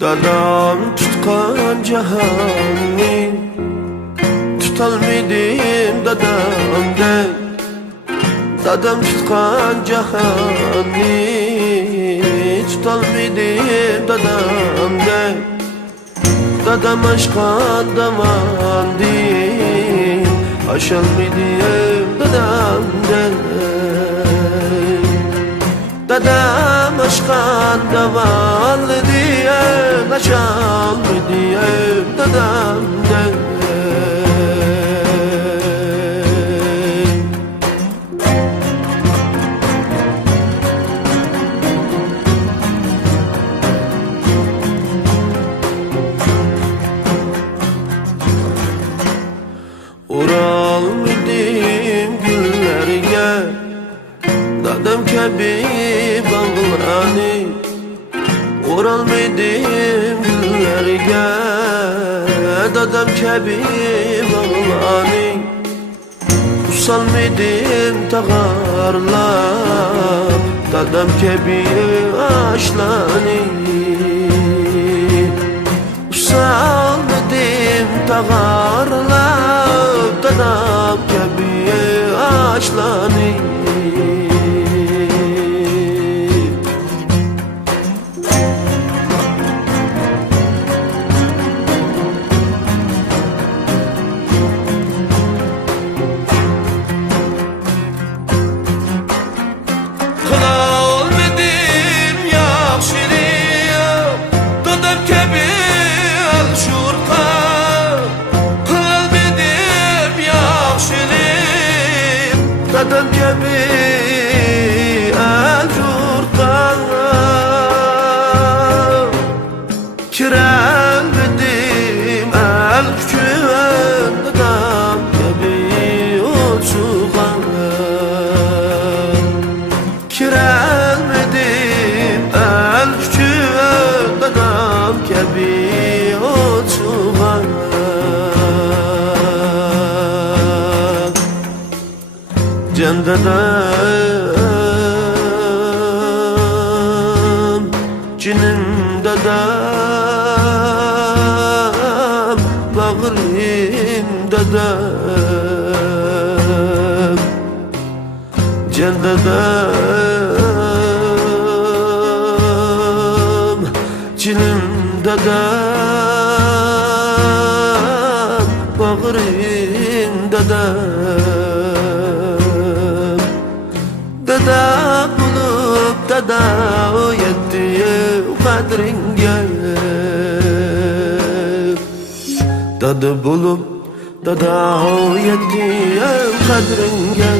Dadam tutkan cahani tutalmadım dadamdan. Dadam tutkan cahani tutalmadım dadamdan. Dadam aşkan damandı aşalmadım dadamdan. Dadam aşkan damanlı diye aşalmadım dadamdan. Uralmadım güllerge dadam kebi bağlani. Uralmadım güllerge dadam kebi bağlani. Usalmadım tağarlap dadam kebi aşlani. Usalmadım tağarlap dadam kebi aşlani. Dadam kebi el yurttan kirelmedim el küçüğün. Dadam kebi uçuğan kirelmedim el küçüğün. Dadam kebi uçuğan can dadam, cinim dadam, bağrım dadam. Can dadam, cinim dadam, bağrım dadam. Dada bulup dada yettiğim kadringe. Dada bulup dada yettiğim kadringe.